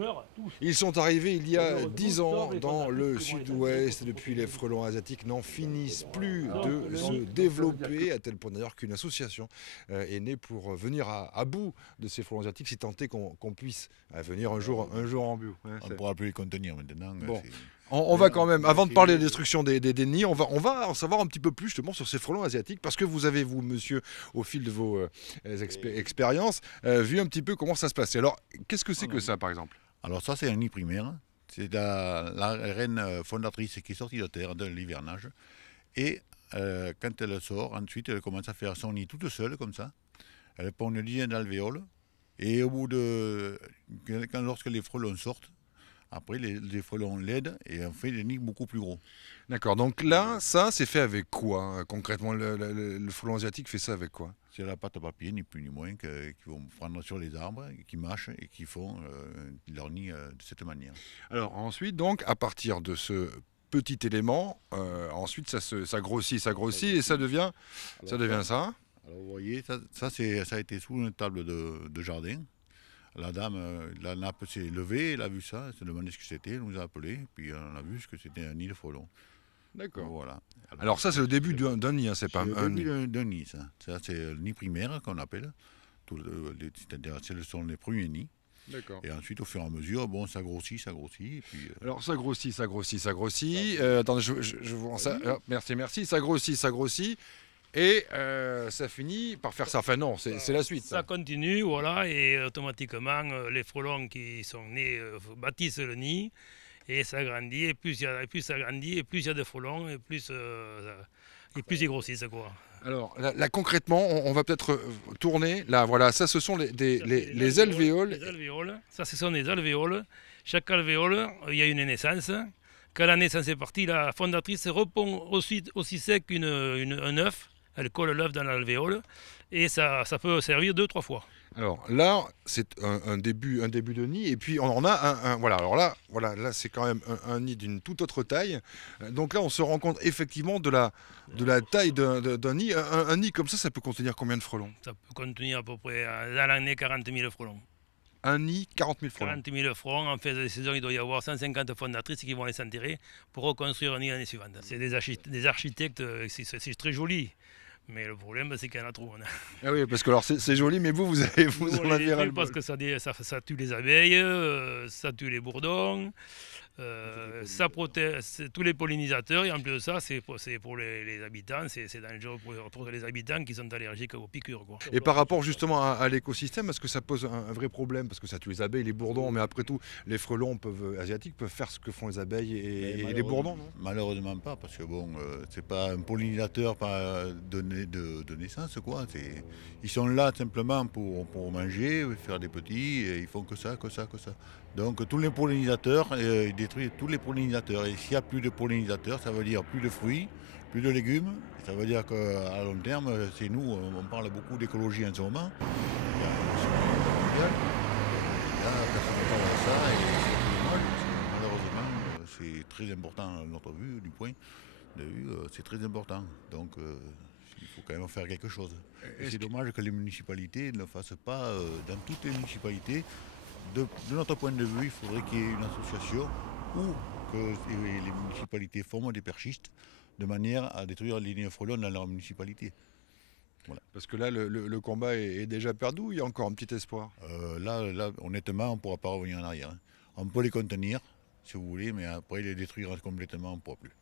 meurent tous. Ils sont arrivés il y a Ils meurent 10 tous, ans sauf les dans fondatrices le qui vont les sud-ouest tenter pour depuis protéger les les frelons asiatiques n'en finissent plus Donc, de le se nid, développer, à tel point d'ailleurs qu'une association est née pour venir à bout de ces frelons asiatiques, si tant est qu'on puisse venir un jour en bio. Ouais, On ne pourra plus les contenir maintenant. bon. C'est- On va quand même, on va avant de parler de essayer. destruction des nids, on va en savoir un petit peu plus justement sur ces frelons asiatiques, parce que vous avez, vous, monsieur, au fil de vos expériences, vu un petit peu comment ça se passe. Alors, qu'est-ce que c'est que ça, par exemple? Alors ça, c'est un nid primaire. C'est la reine fondatrice qui est sortie de terre de l'hivernage. Et quand elle sort, ensuite, elle commence à faire son nid toute seule, comme ça. Elle pond une dizaine d'alvéoles. Et au bout de... lorsque les frelons sortent, après, les frelons l'aident et on fait des nids beaucoup plus gros. D'accord, donc là, ça, c'est fait avec quoi, concrètement? Le frelon asiatique fait ça avec quoi? C'est la pâte à papier, ni plus ni moins, qu'ils vont prendre sur les arbres, qui mâchent et qui font leur nid de cette manière. Alors ensuite, donc, à partir de ce petit élément, ensuite ça grossit et ça devient ça. Alors vous voyez, ça a été sous une table de jardin. La dame, la nappe s'est levée, elle a vu ça, elle s'est demandé ce que c'était, elle nous a appelé, puis on a vu que c'était un nid de frelons. D'accord. Voilà. Alors ça, c'est le début d'un nid, hein, c'est pas C'est un le nid. début d'un nid, ça. Ça, c'est le nid primaire qu'on appelle. C'est-à-dire, ce sont les premiers nids. D'accord. Et ensuite, au fur et à mesure, bon, ça grossit. Et puis, Alors ça grossit. Attendez, je vois ça. Merci. Ça grossit. Et ça finit par faire ça. Enfin non, c'est la suite. Ça continue, voilà, et automatiquement, les frelons qui sont nés bâtissent le nid, et ça grandit, et plus ça grandit, et plus il y a de frelons, et plus ils grossissent, quoi. Alors là, concrètement, on va peut-être tourner. Là, voilà, ça, ce sont les alvéoles. Les alvéoles, ça, ce sont des alvéoles. Chaque alvéole, il y a une naissance. Quand la naissance est partie, la fondatrice repond aussi sec un œuf. Elle colle l'œuf dans l'alvéole et ça peut servir 2-3 fois. Alors là, c'est un début de nid, et puis on en a voilà. Alors là, c'est quand même un nid d'une toute autre taille. Donc là, on se rend compte effectivement de la taille d'un nid. Un nid comme ça peut contenir combien de frelons? Ça peut contenir à peu près dans l'année 40 000 frelons. Un nid, 40 000 frelons. 40 000 frelons, en fait, de saison, il doit y avoir 150 fondatrices qui vont les s'enterrer pour reconstruire un nid l'année suivante. C'est des architectes, c'est très joli. Mais le problème, c'est qu'il y en a trop. Ah oui, parce que alors c'est joli, mais vous en avez ras le bol. Parce que ça tue les abeilles, ça tue les bourdons, ça protège tous les pollinisateurs, et en plus de ça, c'est pour les habitants, c'est dangereux pour les habitants qui sont allergiques aux piqûres, quoi. Et par rapport justement à l'écosystème, est-ce que ça pose un vrai problème? Parce que ça tue les abeilles, les bourdons, mais après tout, les frelons asiatiques peuvent faire ce que font les abeilles et les bourdons, non? Malheureusement pas, parce que bon, c'est pas un pollinisateur de naissance, quoi. Ils sont là simplement pour manger, faire des petits, et ils font que ça. Donc tous les pollinisateurs, ils détruisent tous les pollinisateurs. Et s'il n'y a plus de pollinisateurs, ça veut dire plus de fruits, plus de légumes. Ça veut dire qu'à long terme, c'est nous, on parle beaucoup d'écologie en ce moment. Il y a un sommet mondial. Là, personne ne parle de ça, et c'est dommage, parce que malheureusement, c'est très important à notre vue, du point de vue, c'est très important. Donc il faut quand même faire quelque chose. C'est dommage que les municipalités ne le fassent pas dans toutes les municipalités. De notre point de vue, il faudrait qu'il y ait une association ou que les municipalités forment des perchistes de manière à détruire les nids de frelons dans leur municipalité. Voilà. Parce que là, le combat est déjà perdu, ou il y a encore un petit espoir? Là, honnêtement, on ne pourra pas revenir en arrière. On peut les contenir, si vous voulez, mais après les détruire complètement, on ne pourra plus.